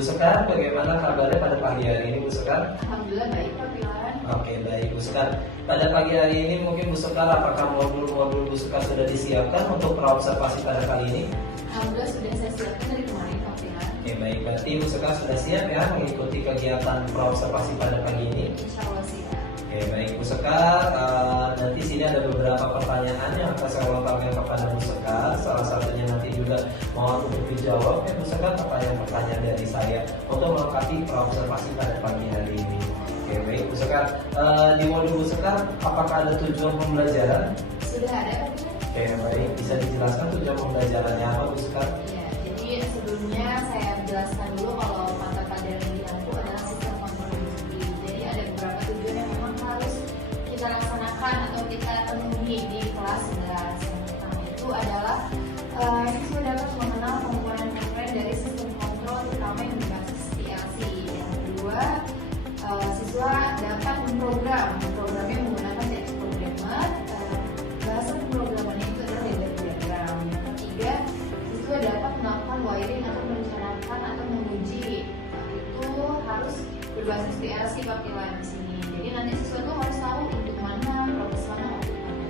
Bu Sekar, bagaimana kabarnya pada pagi hari ini, Bu Sekar? Alhamdulillah baik, Pak Pilar. Oke, baik Bu Sekar. Pada pagi hari ini mungkin Bu Sekar, apakah modul-modul Bu Sekar sudah disiapkan untuk praobservasi pada kali ini? Alhamdulillah sudah saya siapkan dari kemarin, Pak Pilar. Oke, baik. Berarti Bu Sekar sudah siap ya mengikuti kegiatan praobservasi pada pagi ini? Insya Allah siap. Oke, baik Bu Sekar. Nanti sini ada beberapa pertanyaan yang akan saya lontarkan kepada Bu Sekar. Salah satunya nanti juga mohon untuk dijawab ya Bu Sekar pertanyaan dari saya untuk melengkapi praobservasi pada pagi hari ini. Oke, baik Bu Sekar. Di modul Bu Sekar, apakah ada tujuan pembelajaran? Sudah ada, Pak Pilar? Oke, baik. Bisa dijelaskan tujuan pembelajarannya apa Bu Sekar? Ya, jadi sebelumnya saya jelaskan dulu kalau mata pelajaran yang diampu adalah sistem kontrol industri. Jadi ada beberapa tujuan yang memang harus kita laksanakan atau kita penuhi di kelas 11. Yang pertama itu adalah siswa dapat mengenal komponen-komponen dari sistem kontrol terutama yang berbasis PLC. Yang kedua, siswa dapat memprogramnya menggunakan teknik programmer. Bahasa pemrogramannya itu adalah ladder diagram. Yang ketiga, siswa dapat melakukan wiring atau merencanakan atau menguji. Itu harus berbasis PLC Pak Pilar di sini. Jadi nanti siswa itu harus tahu input mana, proses mana, output mana.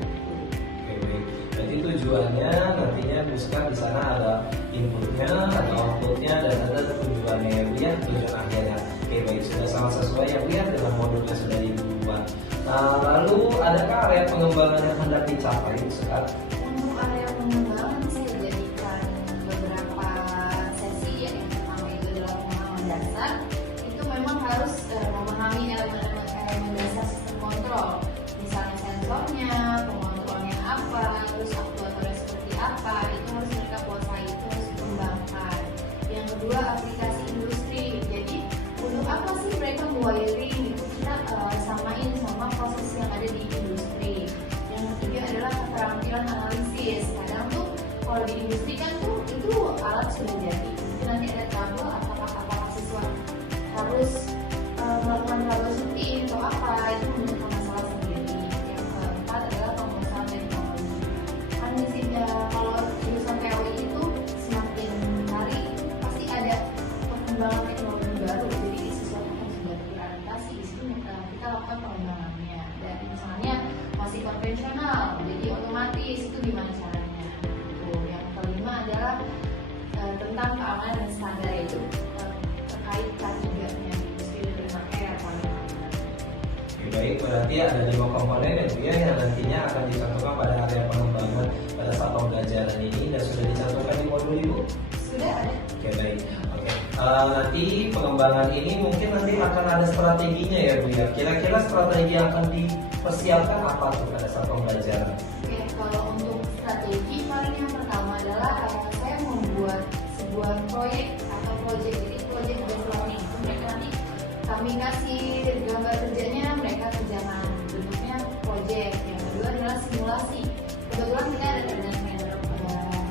Oke, baik. Jadi tujuannya nantinya Bu Sekar di sana ada inputnya, ada outputnya, dan ada tujuannya ya Bu ya, tujuan akhirnya. Oke, baik, sudah sangat sesuai ya Bu ya dengan modulnya sudah dibuat. Nah, lalu adakah area pengembangan yang hendak dicapai Bu Sekar? Untuk area pengembangan bisa dijadikan beberapa sesi. Yang pertama itu adalah pemahaman dasar. Itu memang harus memahami elemen dasar sistem kontrol. Misalnya sensornya, pengontrolnya apa, terus aktuatornya seperti apa. Itu harus mereka kuasai, itu harus dikembangkan. Yang kedua, aplikasi industri. Jadi untuk apa sih mereka wiring itu kita samain sama proses yang ada di industri. Yang ketiga adalah keterampilan analisis. Kadang tuh kalau di industri kan tuh itu alat sudah jadi. Mungkin nanti ada trouble apakah siswa harus melakukan troubleshooting atau apa, itu membutuhkan masalah sendiri. Yang keempat adalah penguasaan teknologi. Kan di sini kalau jurusan TOI itu semakin hari pasti ada perkembangan teknologi baru. Jadi siswa pun sudah beradaptasi di sini kita lakukan pengembangannya. Dari misalnya masih konvensional, jadi otomatis itu gimana caranya. Yang kelima adalah tentang keamanan dan standar, yaitu terkait K3-nya di industri dan 5R. Oke, baik, berarti ada 5 komponen ya Bu ya yang nantinya akan dicantumkan pada area pengembangan pada saat pembelajaran ini dan sudah dicantumkan di modul Ibu? Sudah ada. Oke, baik. Oke. Nanti pengembangan ini mungkin nanti akan ada strateginya ya Bu ya. Kira-kira strategi yang akan dipersiapkan apa tuh pada saat pembelajaran? Oke, kalau untuk strategi paling yang pertama adalah saya membuat sebuah proyek atau project. Jadi project development itu mereka nanti kami kasih gambar kerjanya, mereka kerjakan bentuknya project. Yang kedua adalah simulasi. Kebetulan kita ada trainer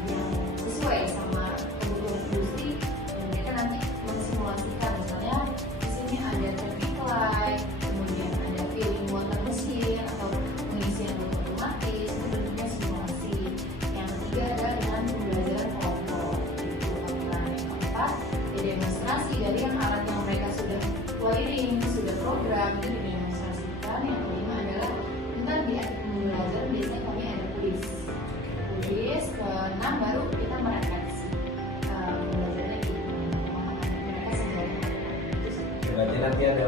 yang sesuai sama kebutuhan industri, dan mereka nanti mensimulasikan. Misalnya di sini ada traffic light, kemudian ada filling water mesin atau pengisian otomatis, itu bentuknya simulasi. Yang ketiga adalah dengan pembelajaran kelompok. Itu tampilan yang keempat, ya demonstrasi dari yang alat yang mereka sudah wiring, sudah program, itu didemonstrasikan. Yang kelima adalah ntar di akhir pembelajaran biasanya kami ada kuis. Keenam baru kita merefleksi pembelajarannya di mereka sendiri. Berarti nanti ada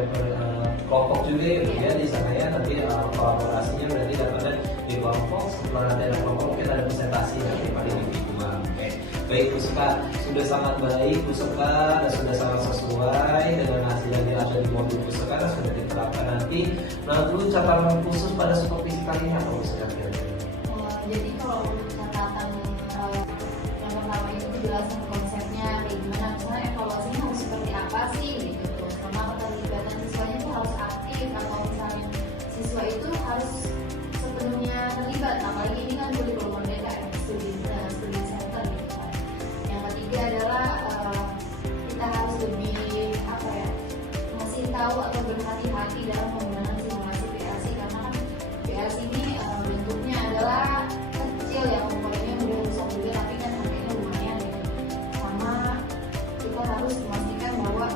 kelompok juga ya di sana ya, nanti kolaborasinya berarti dapatnya di kelompok. Setelah nanti ada kelompok mungkin ada presentasi nanti pada individual. Oke, baik Bu Sekar, sudah sangat baik Bu Sekar dan sudah sangat sesuai dengan hasil yang ada di modul Bu Sekar dan sudah diterapkan nanti. Nah, dulu catatan khusus pada supervisi kali ini apa Bu Sekar kira-kira? Jadi kalau untuk catatan yang pertama itu dijelasin konsepnya kayak gimana, misalnya evaluasinya harus seperti apa sih gitu, sama keterlibatan siswanya itu harus aktif atau misalnya siswa itu harus sepenuhnya terlibat, apalagi ini kan kurikulum merdeka studi center gitu kan. Yang ketiga adalah kita harus lebih ngasih tahu atau berhati-hati dalam menggunakan simulasi PLC, karena kan PLC ini bentuknya adalah kecil ya, komponennya mudah rusak juga, tapi kan harganya lumayan gitu. Sama kita harus memastikan bahwa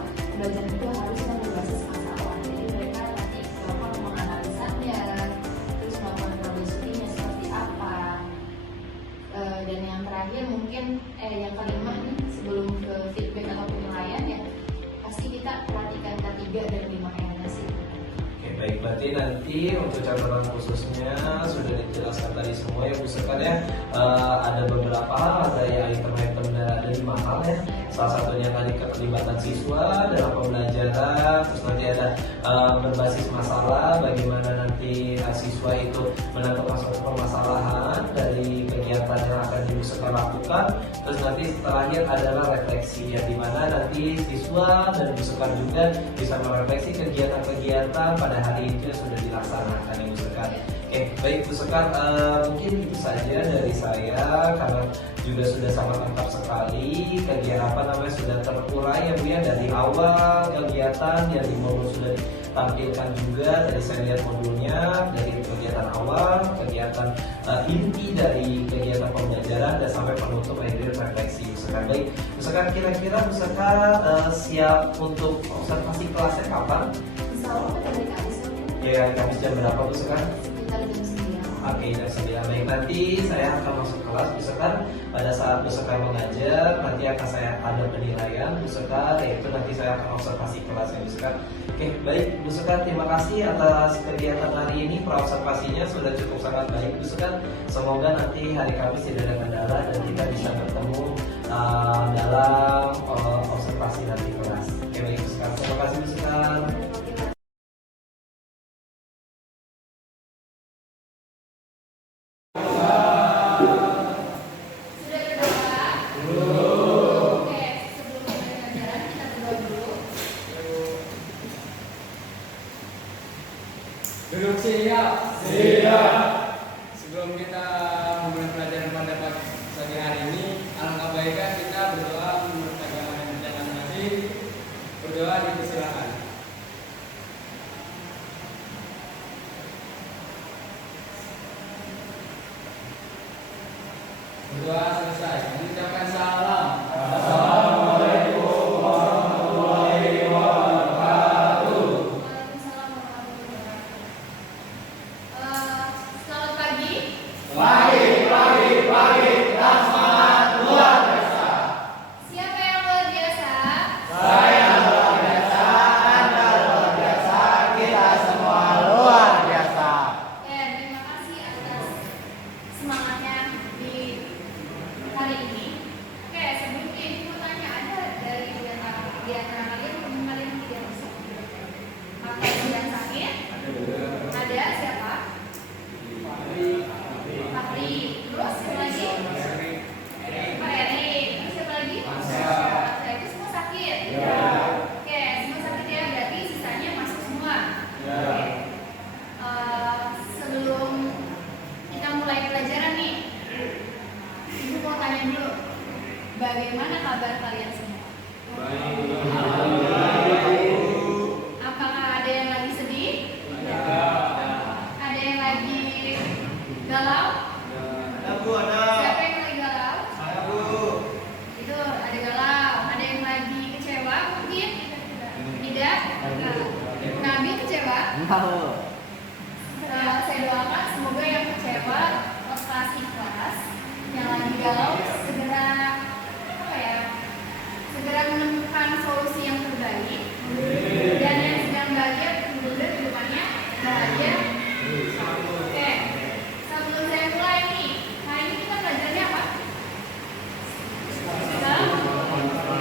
3 dan 5 emosi. Oke, baik, berarti nanti untuk catatan khususnya sudah dijelaskan tadi semua ya Bu Sekar ya. Ada beberapa hal, ada yang item-item dari mahal ya. Salah satunya tadi keterlibatan siswa dalam pembelajaran, terus nanti ada berbasis masalah, bagaimana nanti siswa itu menentukan suatu permasalahan dari kegiatan yang akan Ibu Sekar lakukan. Terus nanti terakhir adalah refleksi ya, dimana nanti siswa dan Ibu Sekar juga bisa merefleksi kegiatan-kegiatan pada hari itu yang sudah dilaksanakan Ibu Sekar. Oke, baik Bu Sekar, mungkin itu saja dari saya karena juga sudah sangat lengkap sekali kegiatan sudah terurai ya Bu ya, dari awal kegiatan yang di modul sudah ditampilkan juga, dari saya lihat modulnya dari kegiatan awal, kegiatan inti dari kegiatan pembelajaran dan sampai penutup akhir refleksi Bu Sekar. Baik Bu Sekar, kira-kira Bu Sekar siap untuk observasi kelasnya kapan? Insya Allah dari Kamis. Ya, Kamis jam berapa Bu Sekar? Sekitar jam 9. Oke, jam 9. Baik, nanti saya akan masuk kelas Bu Sekar. Pada saat Bu Sekar mengajar, nanti akan saya ada penilaian Bu Sekar, yaitu nanti saya akan observasi kelasnya Bu Sekar. Oke, baik Bu Sekar, terima kasih atas kegiatan hari ini. Praobservasinya sudah cukup sangat baik Bu Sekar. Semoga nanti hari Kamis tidak ada kendala dan kita bisa bertemu dalam observasi nanti kelas. Oke, baik Bu Sekar. Terima kasih Bu Sekar. Duduk siap. Siap. Sebelum kita memulai pelajaran pada pagi hari ini, alangkah baiknya kita berdoa menurut agama yang berjalan masing. Berdoa dipersilakan. Berdoa selesai. Mengucapkan salam. Assalamualaikum warahmatullahi wabarakatuh. Waalaikumsalam warahmatullahi wabarakatuh. Selamat pagi. Pagi dan semangat luar biasa. Siapa yang luar biasa? Saya luar biasa, Anda luar biasa, kita semua luar biasa. Terima kasih atas semangatnya di hari ini. Oke, sebelumnya ini mau tanya, ada dari di antara kalian teman yang tidak bisa? Apa yang sedang sakit? Ada siapa? Fahri. Terus siapa lagi? Pak Erik. Terus siapa lagi? Saya itu semua sakit. Oke, semua sakit ya. Berarti sisanya masuk semua. Oke. Sebelum kita mulai pelajaran nih, Ibu mau tanya dulu, bagaimana kabar kalian semua? Apakah ada yang lagi sedih? Ada yang lagi galau? Siapa yang lagi galau? Itu ada galau. Ada yang lagi kecewa mungkin? Tidak? Nabi kecewa? Saya doakan semoga yang kecewa lepas ikhlas, yang lagi galau segera segera menemukan solusi yang terbaik, dan yang sedang bahagia mudah-mudahan kedepannya bahagia. Oke, sebelum saya mulai nih, hari ini kita belajarnya apa?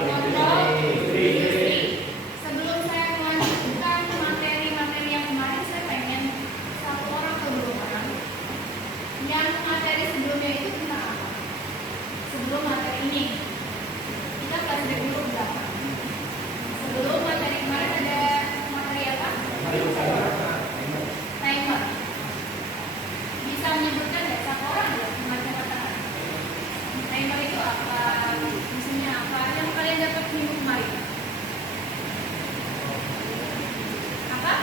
Kontrol diri. Sebelum saya melanjutkan materi-materi yang kemarin, saya pengen satu orang atau dua orang yang materi sebelumnya itu tentang apa? Sebelum materi ini, kita flashback dulu berapa? Sebelum materi kemarin ada materi apa? Timer. Bisa menyebutkan nggak satu orang ya macam katakan? Timer itu apa? Fungsinya apa? Yang kalian dapat minggu kemarin? Apa?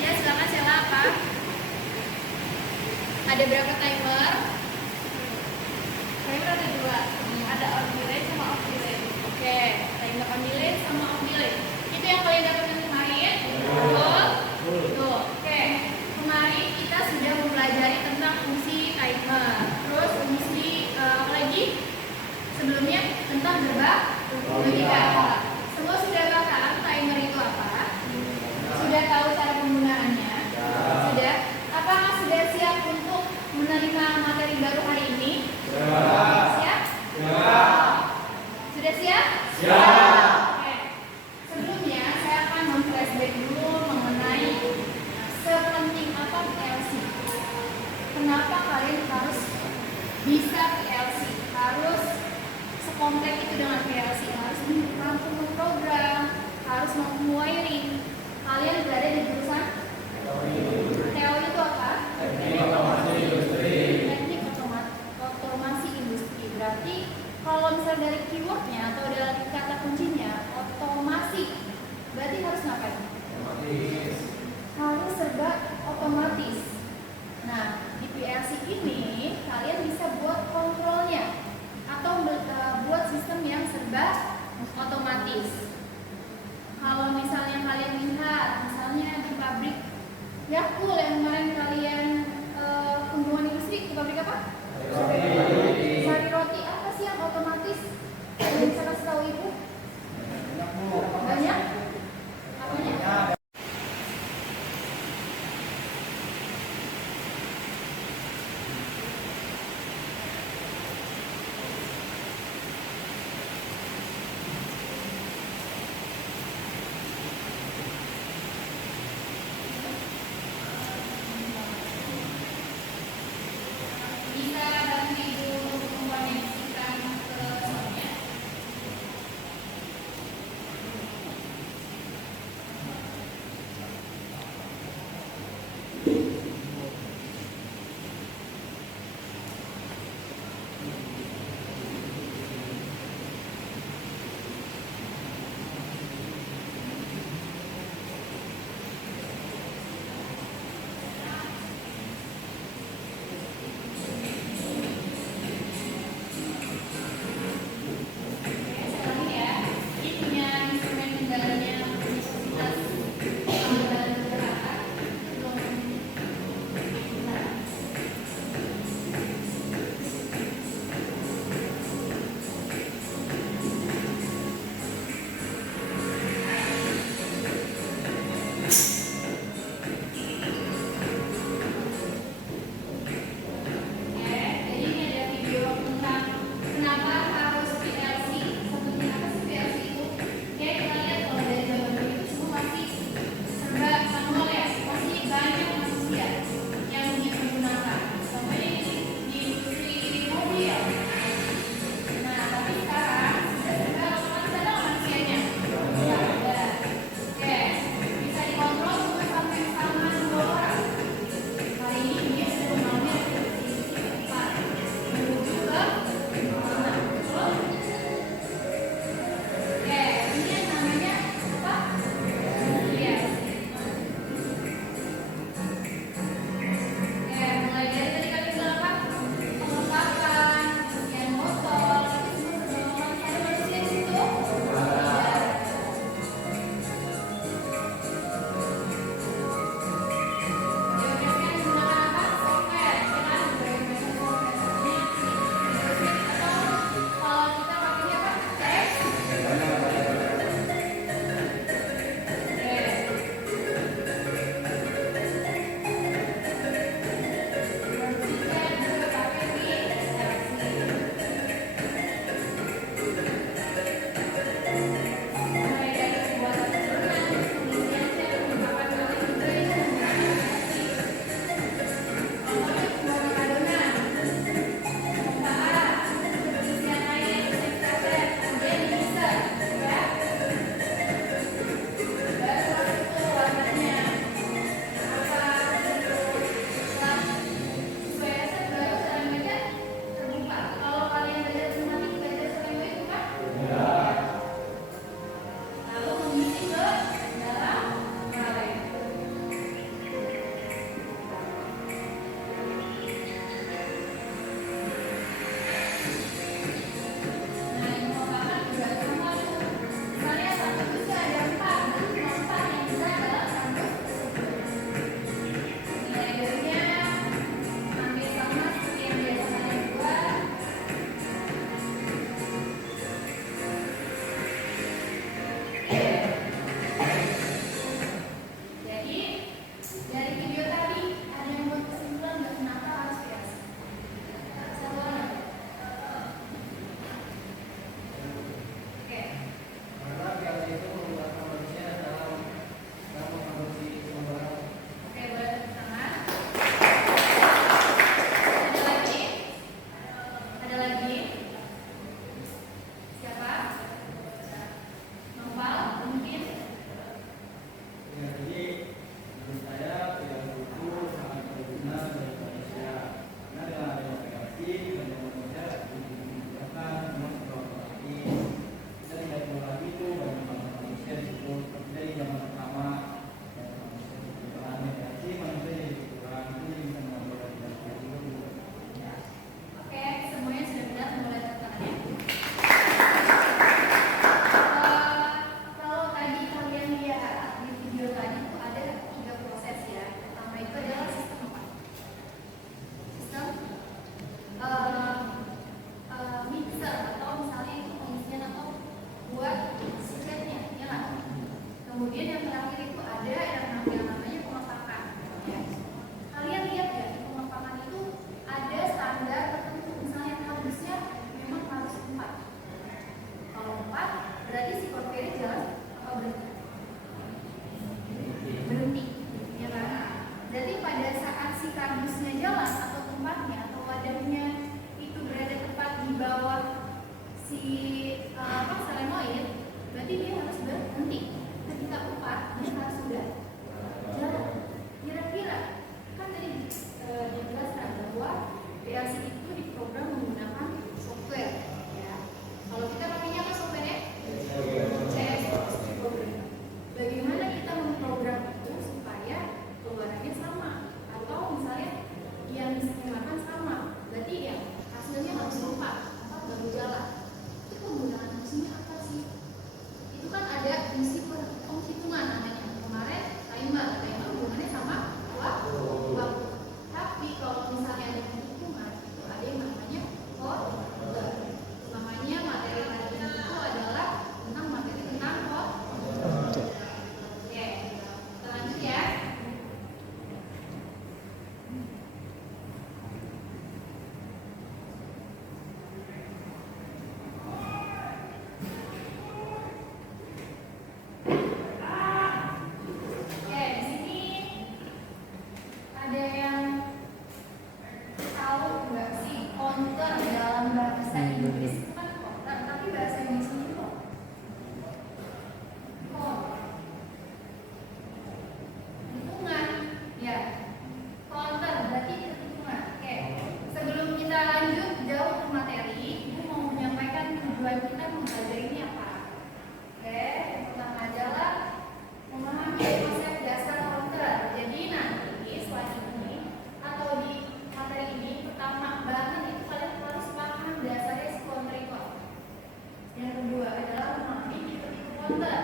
Ya silakan Sela, apa? Ada berapa timer? Timer ada dua. Ada on delay sama off delay. Oke, timer on delay sama off delay. Itu yang kalian dapat kemarin? Betul? Betul. Oke. Kemarin kita sudah mempelajari tentang fungsi timer. Terus fungsi apa lagi? Sebelumnya mampu memprogram, harus mampu wiring. Kalian berada di jurusan teori itu apa? Teknik otomasi industri. Teknik otomasi industri. Berarti kalau misal dari keywordnya atau dari kata kuncinya otomasi, berarti harus ngapain? Otomatis. Harus serba otomatis. Nah, di PLC ini kalian bisa buat kontrolnya atau buat sistem yang serba otomatis. Kalau misalnya kalian lihat, misalnya di pabrik Yakul yang kemarin kalian kunjungan industri, di pabrik apa? Sari roti. Apa sih yang otomatis? Yang bisa kasih tahu ibu? Banyak? Apanya? Bisa bantu ibu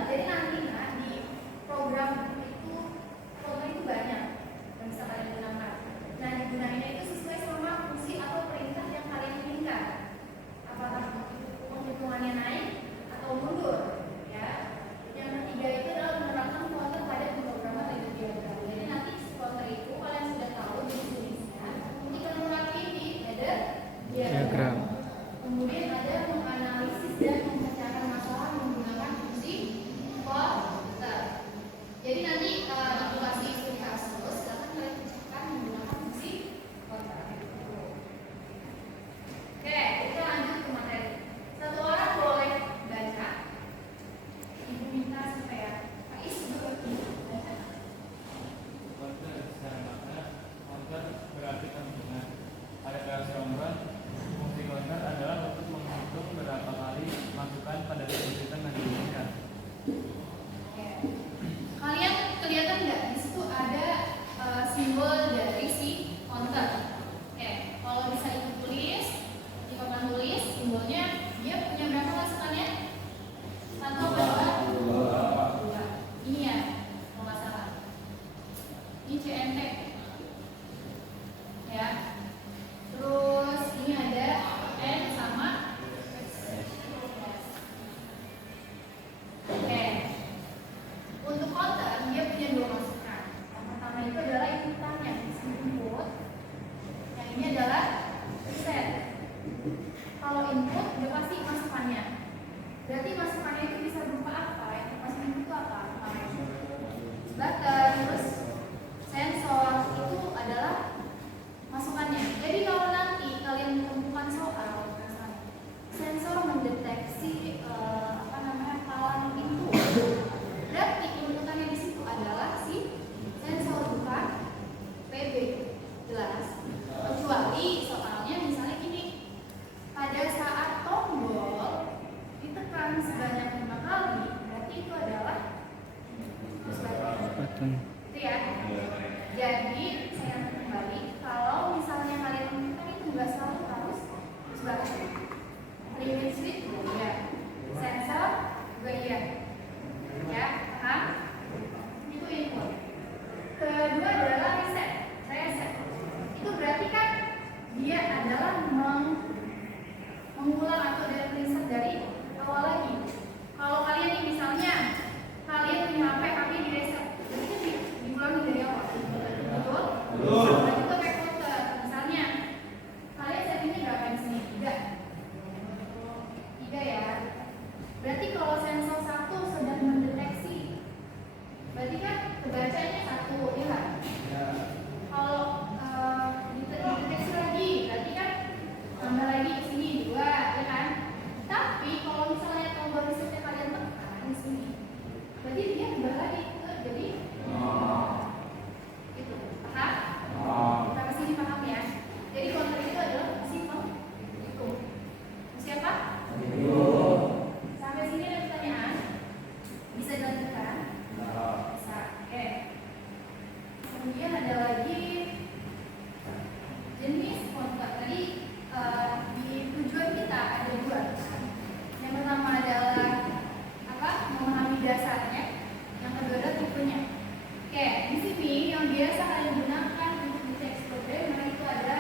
Jadi nanti di program itu banyak yang bisa kalian gunakan. Nah, digunakannya itu sesuai sama fungsi atau perintah yang kalian inginkan. Apakah penghitungannya naik atau mundur? Ya. Yang ketiga itu adalah menerapkan pointer pada pemrograman legend diagram. Jadi nanti pointer itu kalian sudah tahu jenis-jenisnya. Nanti kalian terapin di header diagram. Kemudian ada menganalisis dan memecahkan masalah menggunakan fungsi pointer. Jadi nanti aplikasi studi kasus akan kalian pecahkan menggunakan fungsi pointer. Oke, kita lanjut ke materi. Satu orang boleh baca. Ibu minta supaya Pak Is juga baca. Pointer secara makna, pointer berarti kandungan. Pada kelas Ramadan, fungsi pointer adalah untuk menghitung berapa kali masukan pada depositan yang diinginkan. Oke. Kalian kelihatan nggak di situ ada simbol dari si pointer? Oke, kalau bisa ikut tulis di papan tulis simbolnya dia punya berapa masukannya? Satu apa dua? Dua. Ini ya, kalau nggak salah. Ini CNT. Ya. Terus ini ada N sama S. Oke. Untuk counter dia punya dua masukan. Yang pertama itu adalah inputannya, input. Yang ini adalah set. Kalau input udah pasti masukannya. Berarti masukannya itu bisa berupa apa? Yang pasti input itu apa? Button, terus sensor itu adalah masukannya. Jadi kalau nanti kalian menemukan soal misalnya, sensor mendeteksi palang input, berarti inputannya di situ adalah si sensor bukan PB. Jelas? Kecuali soalnya misalnya gini, pada saat tombol ditekan sebanyak 5 kali, berarti itu adalah button. Itu ya. Jadi saya kembali, kalau misalnya kalian menemukan itu nggak selalu harus button. Limit switch ya, sensor juga iya. Ya, paham? Itu input. Kedua adalah reset. Reset. Itu berarti kan dia adalah mengulang atau dari riset dari awal lagi. Kalau kalian nih misalnya kalian punya HP di reset, berarti diulangi dari awal. Betul? Betul. Itu pakai counter. Misalnya kalian settingnya berapa di sini? 3 ya. Berarti kalau sensor 1 sedang mendeteksi, berarti kan kebacanya 1 ya kan? Kalau dideteksi lagi, berarti kan tambah lagi ke sini 2 ya kan? Tapi kalau misalnya tombol resetnya kalian tekan di sini, berarti dia tambah lagi ke jadi itu. Paham? Sampai sini paham ya? Jadi counter itu adalah fungsi menghitung. Siapa? Sampai sini ada pertanyaan? Bisa dilanjutkan? Bisa. Oke. Kemudian ada lagi jenis counter. Tadi di tujuan kita ada 2. Yang pertama adalah memahami dasarnya. Yang kedua adalah tipenya. Oke, di sini yang biasa kalian gunakan untuk teks program itu ada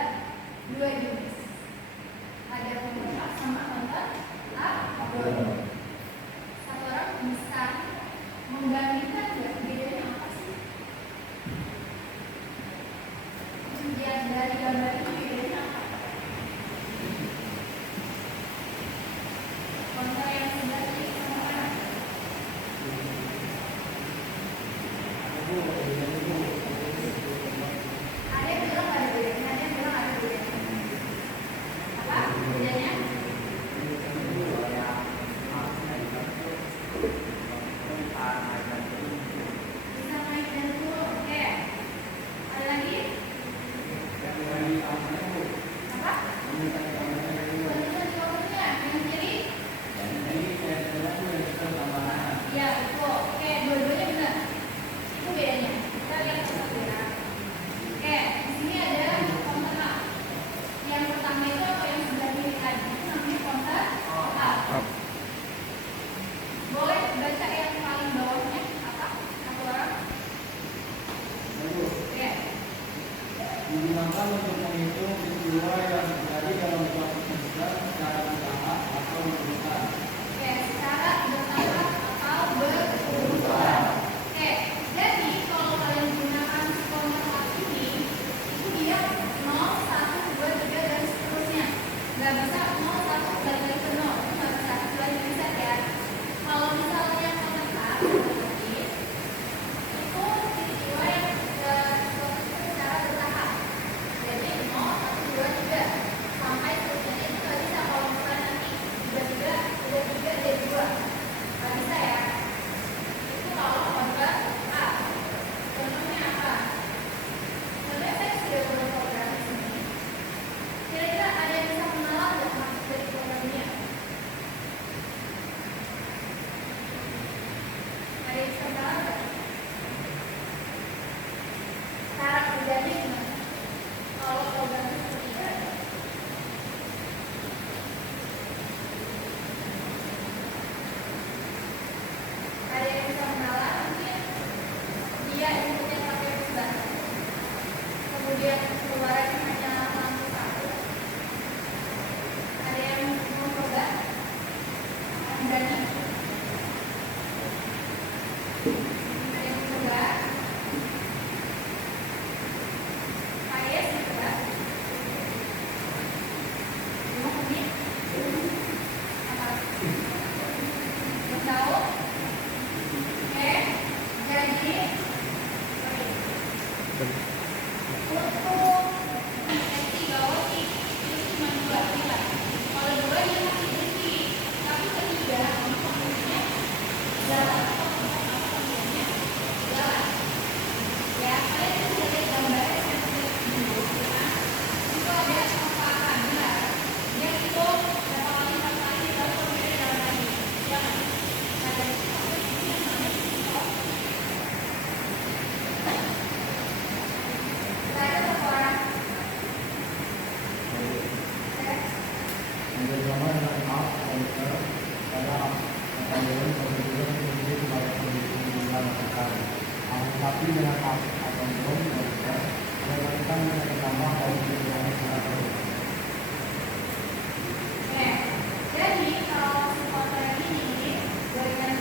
2 jenis. Ada counter A sama counter A. Satu orang bisa membandingkan bedanya apa sih? Lihat dari gambar ini bedanya apa? Counter yang sebelah kiri sama kanan. Ada yang bilang ada bedanya, ada yang bilang ada bedanya. Apa bedanya? Bisa naik dan turun. Oke. Ada lagi? Apa? Bentuknya di bawahnya. Yang kiri? Iya, betul. Oke, dua-duanya benar. Itu bedanya. Kita lihat satu ya. Oke, di sini ada counter A. Yang pertama itu apa yang sebelah kiri tadi? Itu namanya counter A. Boleh Tapi dengan atau belum melakukan tambah dari Jadi kalau supporter ini gorengan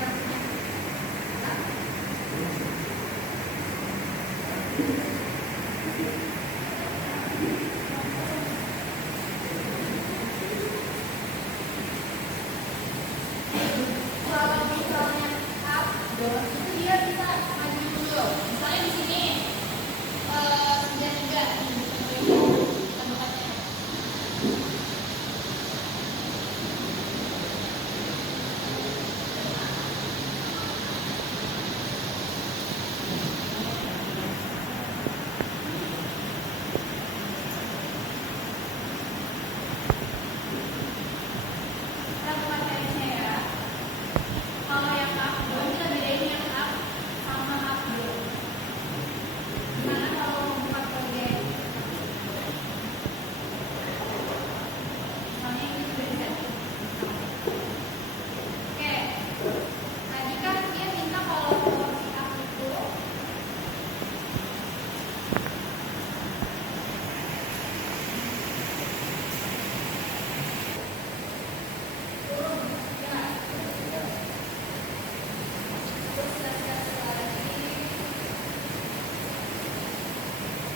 kalau misalnya outdoor itu dia bisa maju dulu. Misalnya di sini 93 tempatnya. Kalau yang outdoor kita bedain yang up sama outdoor. Gimana kalau membuka proyek? Misalnya ini sudah bisa. Oke, tadi kan dia minta kalau porsi up itu turun, ya. Terus kasih lagi,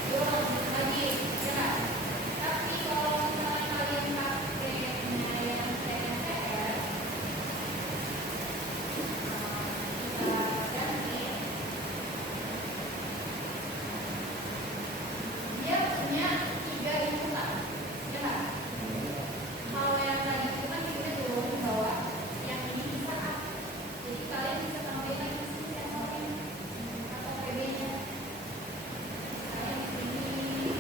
turun lagi, ya. Tapi kalau misalnya kalian pakai yang TNTR, kita ganti. Dia punya 3 inputan, ya. Kalau yang tadi itu kan kita turun ke bawah, yang ini bisa up. Jadi kalian bisa tambahin lagi di sini sensornya atau PB-nya. Misalnya di sini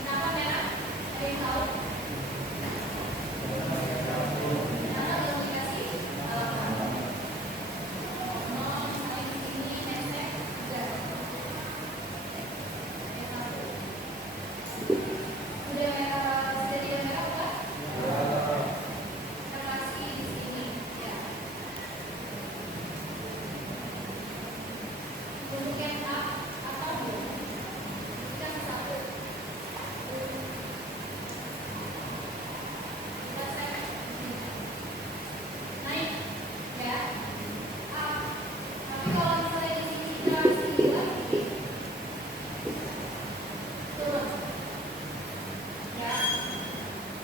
kenapa merah? Ada yang tahu? Karena belum dikasih alamat. Oh, misalnya di sini nesek udah. Udah merah, sudah tidak merah bukan? Kita kasih di sini, ya. Untuk yang up atau down, kita satu. Kita set naik, ya. Up. Tapi kalau misalnya di sini kita kasih lagi, turun. Ya.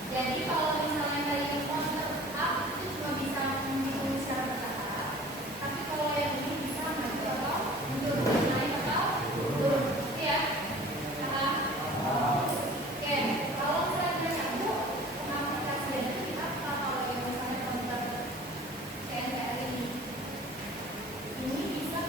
Jadi kalau misalnya dari counter up itu cuma bisa menghitung secara bertahap. Tapi kalau yang ini bisa maju atau mundur, naik atau turun. Oke ya? Paham? Oke. Kalau misalnya udah nyambung, kenapa kita sebenarnya apa kalau yang misalnya counter TNTR ini bisa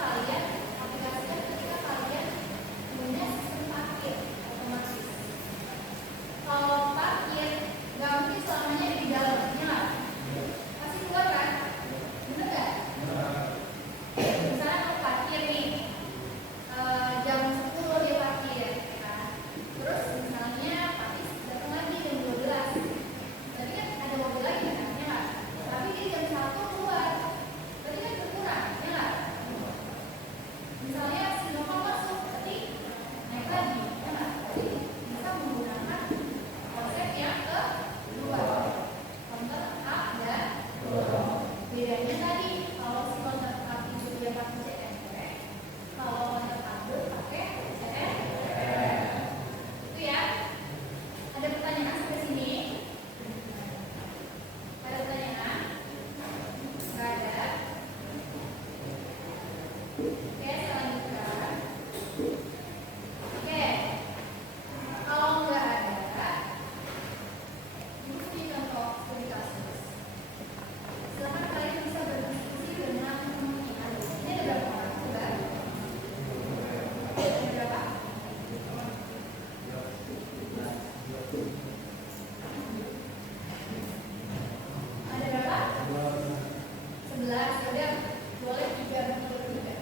Oke, saya lanjutkan. Oke, kalau nggak ada, ini punya contoh studi kasus. Silakan kalian bisa berdiskusi dengan teman yang ada. Ini ada berapa orang? Coba. Ada berapa? Ada berapa? 11. Udah boleh 3 bertiga.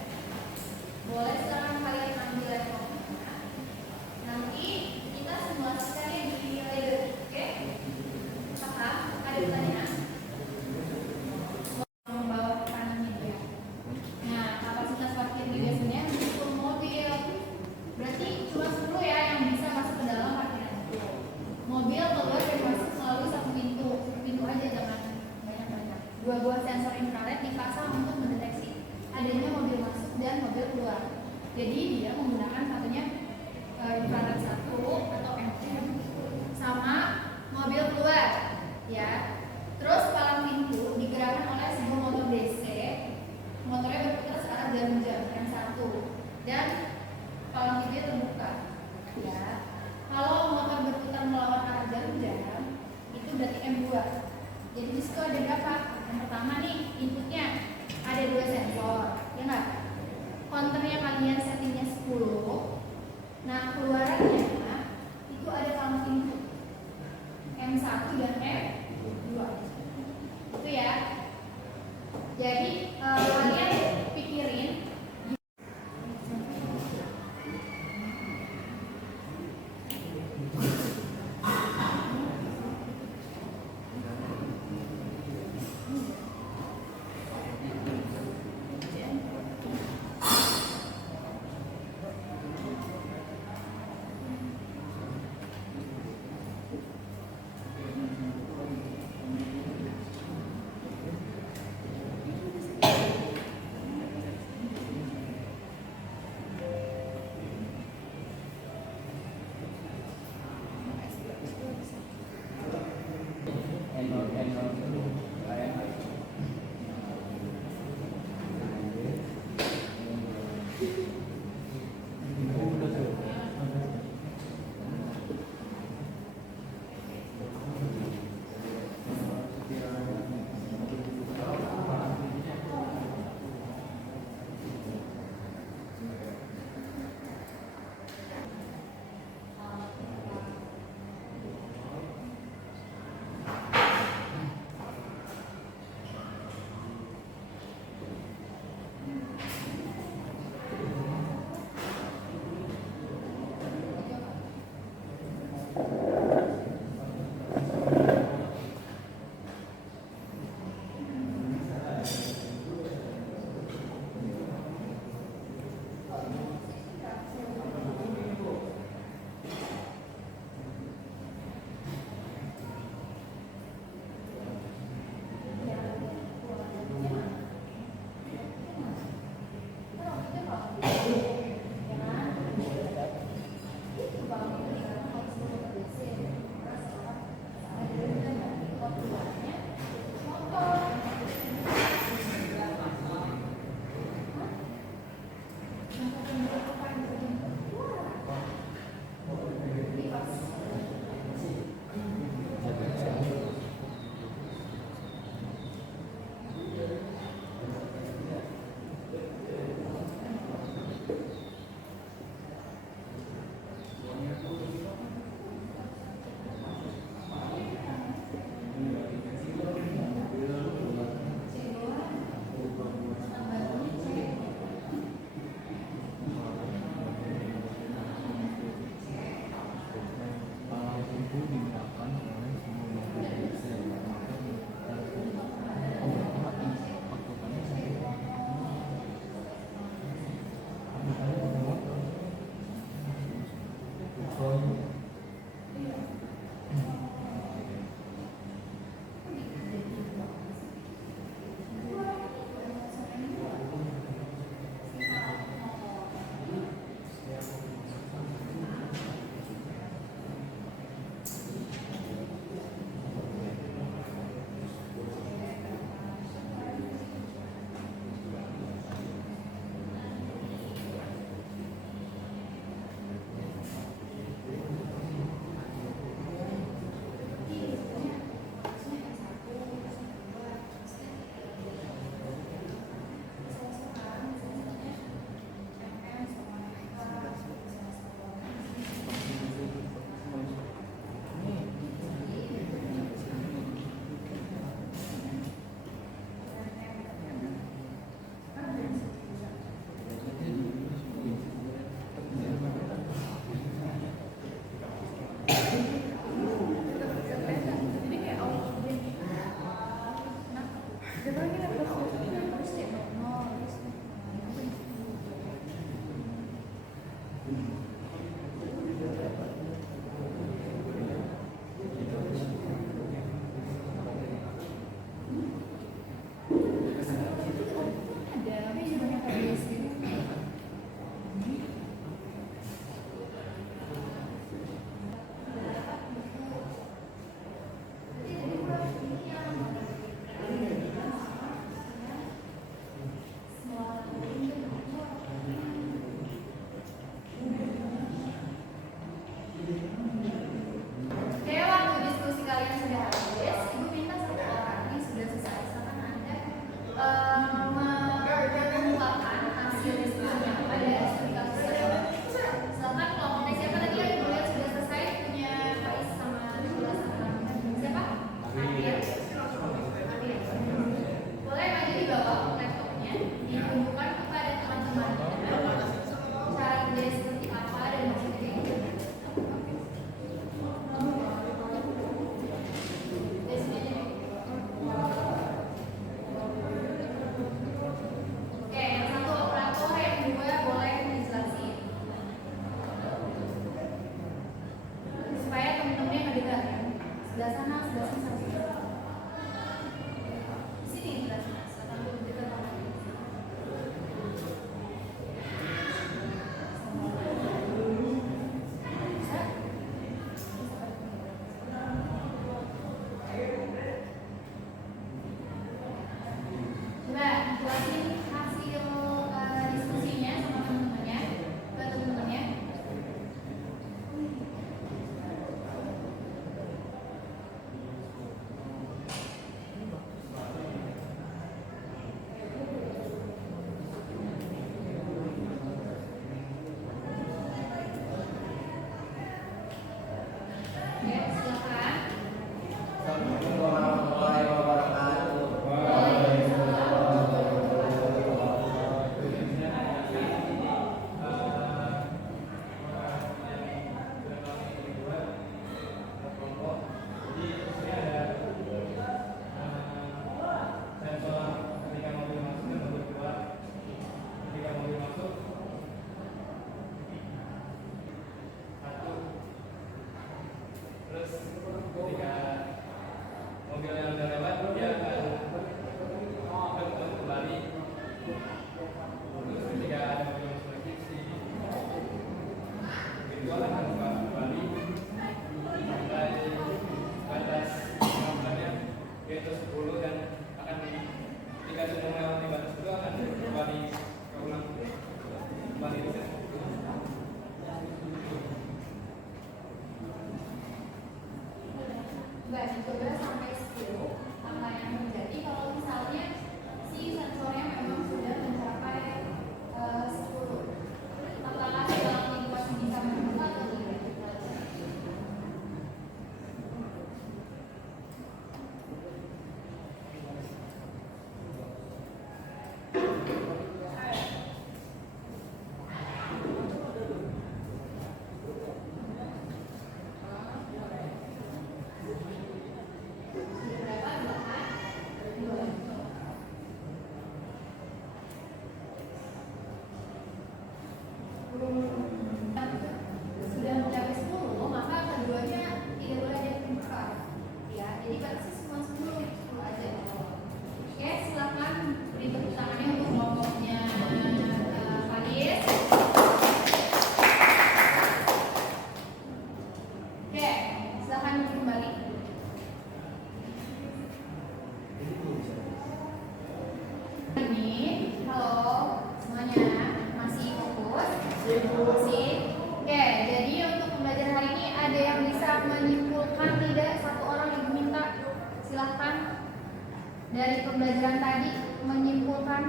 dari pembelajaran tadi menyimpulkan?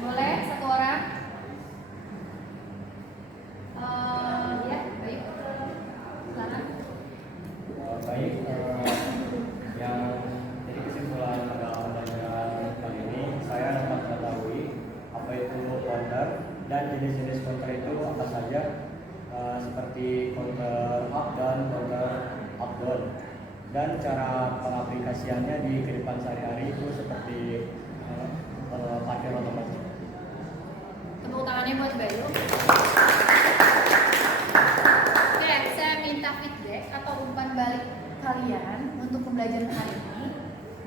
Boleh satu orang? Ya, baik. Silakan. Baik, yang jadi kesimpulan dalam pelajaran kali ini saya dapat mengetahui apa itu counter dan jenis-jenis counter itu apa saja, seperti counter up dan counter up down, dan cara pengaplikasiannya di kehidupan sehari-hari itu seperti parkir otomatis. Tepuk tangannya buat Bayu. Oke, saya minta feedback atau umpan balik kalian untuk pembelajaran hari ini.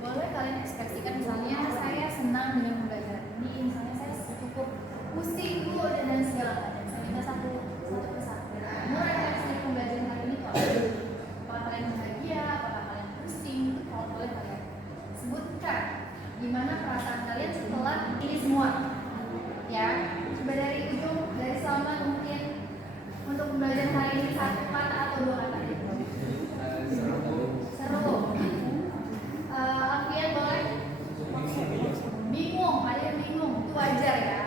Boleh kalian ekspresikan, misalnya saya senang dengan pembelajaran ini, misalnya saya cukup pusing dulu dan segala macam. Saya minta satu persatu. Menurut refleksi pembelajaran hari ini tuh apa? Apakah kalian bahagia? Apakah kalian pusing? Itu kalau boleh kalian sebutkan gimana perasaan kalian setelah ini semua. Ya, coba dari ujung, dari Salman mungkin untuk pembelajaran hari ini satu kata atau dua kata. Seru. Alfian boleh? Bingung, ada yang bingung, itu wajar ya.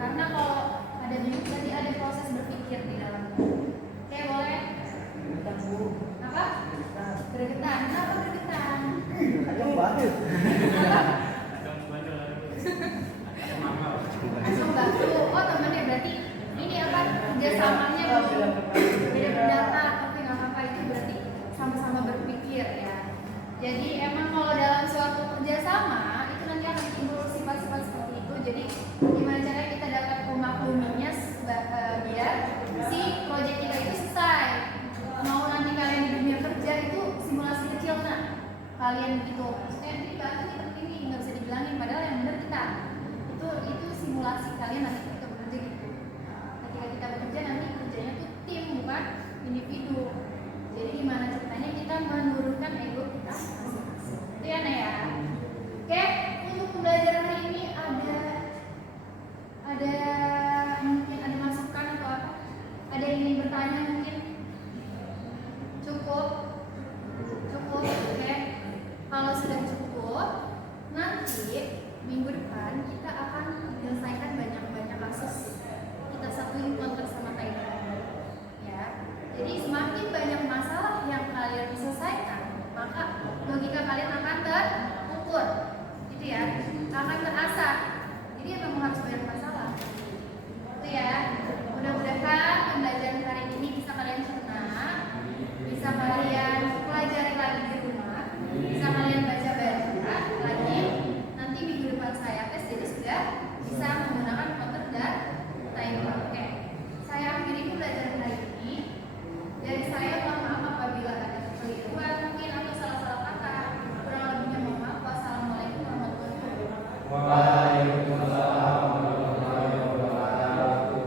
Karena kalau ada bingung berarti ada proses berpikir di dalamnya. Oke, boleh? Apa? Gregetan. Kenapa gregetan? Asam batu. Oh, temennya berarti ini apa? Kerjasamanya beda pendapat. Oke, nggak apa-apa, itu berarti sama-sama berpikir ya. Jadi emang kalau dalam suatu kerjasama itu nanti akan timbul sifat-sifat seperti itu. Jadi gimana caranya kita dapat memakluminya biar si proyek kita itu selesai. Mau nanti kalian di dunia kerja itu simulasi kecil, nah kalian gitu. Maksudnya dibahas ini penting nih, nggak bisa dibilangin. Padahal yang benar kita itu simulasi kalian nanti kita bekerja gitu. Ketika kita bekerja nanti kerjanya tuh tim bukan individu. Jadi gimana ceritanya kita menurunkan ego kita masing-masing. Itu ya Naya. Oke, untuk pembelajaran hari ini ada mungkin ada masukan atau apa? Ada yang ingin bertanya mungkin? Cukup, oke. Kalau sudah cukup, nanti minggu depan kita akan menyelesaikan banyak kasus. Kita satuin konteks sama kaitannya. Ya. Jadi semakin banyak masalah yang kalian selesaikan, maka logika kalian akan terukur, gitu ya, akan terasah. Jadi memang harus banyak masalah. Itu ya. Mudah-mudahan pembelajaran hari ini bisa kalian cerna, bisa kalian pelajari lagi di rumah, bisa kalian baca-baca lagi. Nanti minggu depan saya tes, jadi sudah bisa menggunakan counter dan timer. Oke, saya akhiri pembelajaran hari ini. Dari saya mohon maaf apabila ada kekeliruan mungkin atau salah-salah kata. Kurang lebihnya mohon maaf. Wassalamualaikum warahmatullahi wabarakatuh. Waalaikumsalam warahmatullahi wabarakatuh.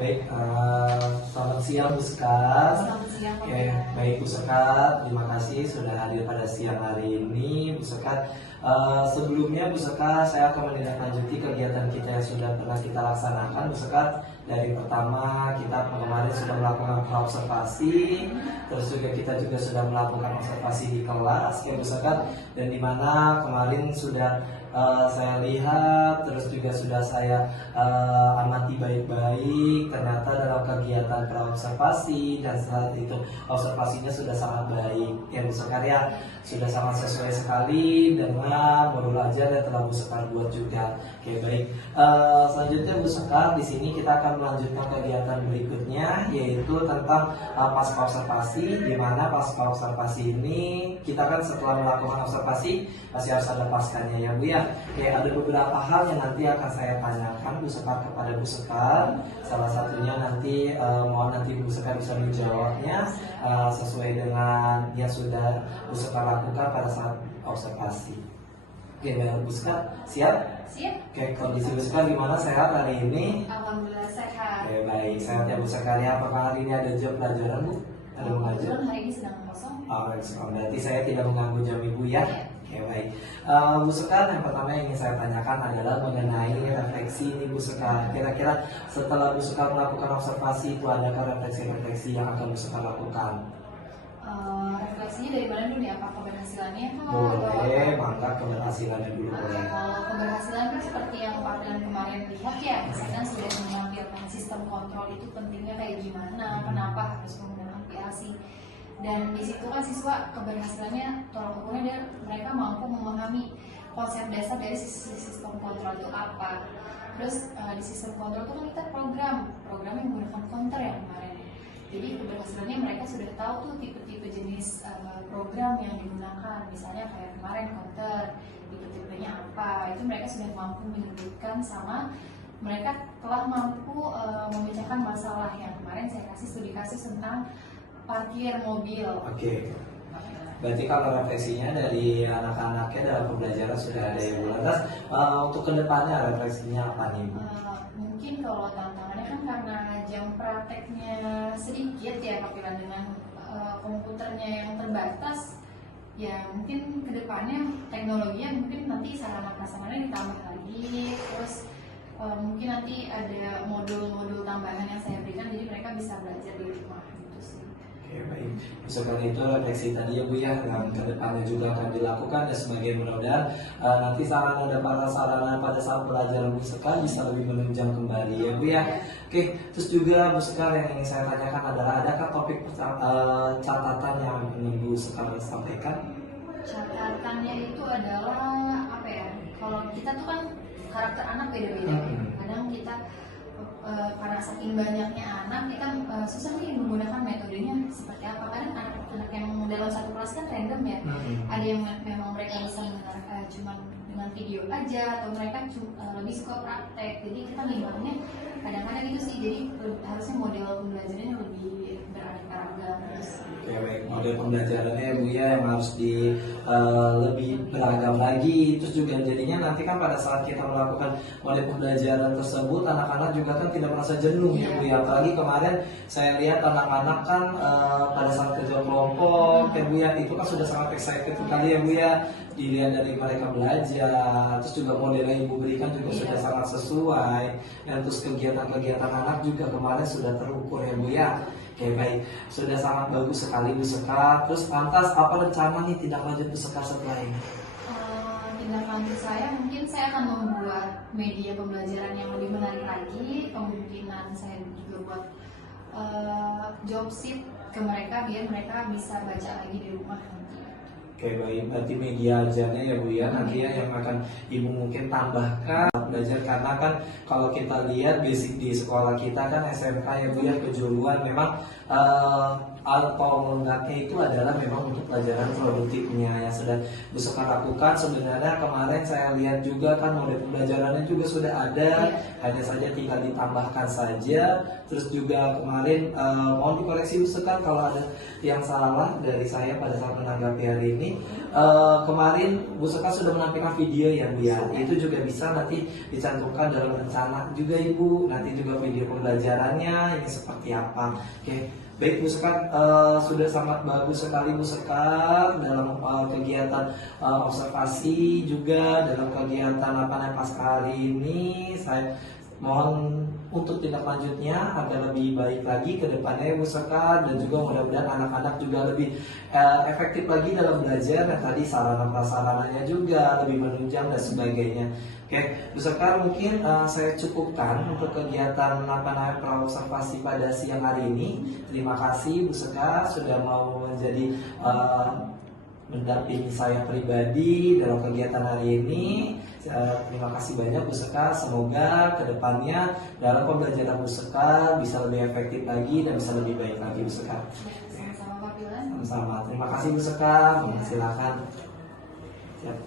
Baik, selamat siang Bu Sekar. Selamat siang, Pak. Oke, baik Bu Sekar, terima kasih sudah hadir pada siang hari ini Bu Sekar. Sebelumnya Bu Sekar, saya akan menindaklanjuti kegiatan kita yang sudah pernah kita laksanakan Bu Sekar. Dari pertama kita kemarin sudah melakukan observasi, terus juga kita sudah melakukan observasi di kelas ya Bu Sekar. Dan dimana kemarin sudah saya lihat, terus juga sudah saya amati baik-baik. Ternyata dalam kegiatan praobservasi dan saat itu observasinya sudah sangat baik ya Bu Sekar ya, sudah sangat sesuai sekali dengan modul ajar yang telah Bu Sekar buat juga. Oke, baik. Selanjutnya Bu Sekar, di sini kita akan melanjutkan kegiatan berikutnya, yaitu tentang pasca observasi. Di mana pasca observasi ini kita kan setelah melakukan observasi masih harus ada paskanya ya Bu ya. Oke, ada beberapa hal yang nanti akan saya tanyakan Bu Sekar kepada Bu Sekar. Salah satunya nanti mohon nanti Bu Sekar bisa menjawabnya sesuai dengan yang sudah Bu Sekar lakukan pada saat observasi. Oke, baik Bu Sekar, siap? Siap? Oke, kondisi Bu Sekar gimana, sehat hari ini? Alhamdulillah sehat. Oke, baik, sehat ya Bu Sekar ya. Apakah hari ini ada job pelajaran Bu? Ada mengajar. Kebetulan hari ini sedang kosong. Berarti saya tidak mengganggu jam Ibu ya. Oke, baik. Bu Sekar, yang pertama yang ingin saya tanyakan adalah mengenai refleksi ini Bu Sekar. Kira-kira setelah Bu Sekar melakukan observasi itu adakah refleksi-refleksi yang akan Bu Sekar lakukan? Refleksinya dari mana dulu nih? Apa keberhasilannya? Boleh, mangga keberhasilannya dulu boleh. Kalau keberhasilan kan seperti yang Pak Pilan kemarin lihat ya, misalkan sudah menampilkan sistem kontrol itu pentingnya kayak gimana, kenapa harus menggunakan PLC. Dan di situ kan siswa keberhasilannya tolak ukurnya mereka mampu memahami konsep dasar dari sistem kontrol itu apa. Terus di sistem kontrol itu kan kita program yang menggunakan counter ya kemarin. Jadi keberhasilannya mereka sudah tahu tuh tipe-tipe jenis program yang digunakan. Misalnya kayak kemarin counter, tipe-tipenya apa, itu mereka sudah mampu menyebutkan sama mereka telah mampu memecahkan masalah yang kemarin saya kasih studi kasus tentang parkir mobil. Oke. Berarti kalau refleksinya dari anak-anaknya dalam pembelajaran sudah ada ya Bu. Lantas untuk kedepannya refleksinya apa nih Bu? Mungkin kalau tantangannya kan karena jam prakteknya sedikit ya Pak Pilan, dengan komputernya yang terbatas, ya mungkin kedepannya teknologinya mungkin nanti sarana prasarannya ditambah lagi, terus mungkin nanti ada modul-modul tambahan yang saya berikan jadi mereka bisa belajar di rumah gitu sih. Oke, baik. Misalkan itu refleksi tadi ya Bu ya, yang kedepannya juga akan dilakukan dan sebagian mudah-mudahan nanti sarana dan sarana pada saat pelajaran Bu Sekar bisa lebih menunjang kembali ya Bu ya. Oke, terus juga Bu Sekar yang ingin saya tanyakan adalah adakah topik catatan yang ingin Bu Sekar sampaikan? Catatannya itu adalah apa ya? Kalau kita tuh kan karakter anak beda-beda. Kadang kita karena saking banyaknya anak, kita susah nih menggunakan metodenya seperti apa. Kadang anak-anak yang dalam satu kelas kan random ya. Ada yang memang mereka bisa mendengar cuma dengan video aja, atau mereka lebih suka praktek. Jadi kita ngimbangnya kadang-kadang itu sih. Jadi harusnya model pembelajarannya lebih beraneka ragam. Oke, baik. Model pembelajarannya Bu ya yang harus lebih beragam lagi. Terus juga jadinya nanti kan pada saat kita melakukan model pembelajaran tersebut, anak-anak juga kan tidak merasa jenuh ya Bu ya. Apalagi kemarin saya lihat anak-anak kan pada saat kerja kelompok ya Bu ya, itu kan sudah sangat excited sekali ya Bu ya, dilihat dari mereka belajar. Terus juga model yang Ibu berikan juga sudah sangat sesuai, dan terus kegiatan-kegiatan anak juga kemarin sudah terukur ya Bu ya. Oke, baik, sudah sangat bagus sekali Bu Sekar. Terus lantas apa rencana nih tindak lanjut Bu Sekar setelah ini? Tindak lanjut saya mungkin saya akan membuat media pembelajaran yang lebih menarik lagi. Kemungkinan saya juga buat job sheet ke mereka biar mereka bisa baca lagi di rumah. Oke, baik, berarti media ajarnya ya Bu ya, nanti ya yang akan Ibu mungkin tambahkan belajar, karena kan kalau kita lihat basic di sekolah kita kan SMK ya Bu ya, kejuruan memang atau enggaknya itu adalah memang untuk pelajaran produktifnya yang sudah Bu Sekar lakukan. Sebenarnya kemarin saya lihat juga kan model pembelajarannya juga sudah ada, hanya saja tinggal ditambahkan saja. Terus juga kemarin mohon dikoreksi Bu Sekar kalau ada yang salah dari saya pada saat menanggapi hari ini. Kemarin Bu Sekar sudah menampilkan video ya Bu ya, itu juga bisa nanti dicantumkan dalam rencana juga Ibu, nanti juga video pembelajarannya ini seperti apa. Oke, baik Bu Sekar, sudah sangat bagus sekali Bu Sekar dalam kegiatan observasi, juga dalam kegiatan pasca hari ini. Saya mohon untuk tindak lanjutnya agar lebih baik lagi ke depannya Bu Sekar, dan juga mudah-mudahan anak-anak juga lebih efektif lagi dalam belajar, dan tadi sarana prasarananya juga lebih menunjang dan sebagainya. Oke, Bu Sekar, mungkin saya cukupkan untuk kegiatan praobservasi pada siang hari ini. Terima kasih Bu Sekar sudah mau menjadi mendampingi saya pribadi dalam kegiatan hari ini. Terima kasih banyak Bu Sekar. Semoga kedepannya dalam pembelajaran Bu Sekar bisa lebih efektif lagi dan bisa lebih baik lagi Bu Sekar. Sama-sama Pak Pilan. Sama-sama. Terima kasih Bu Sekar. Silakan. Siap.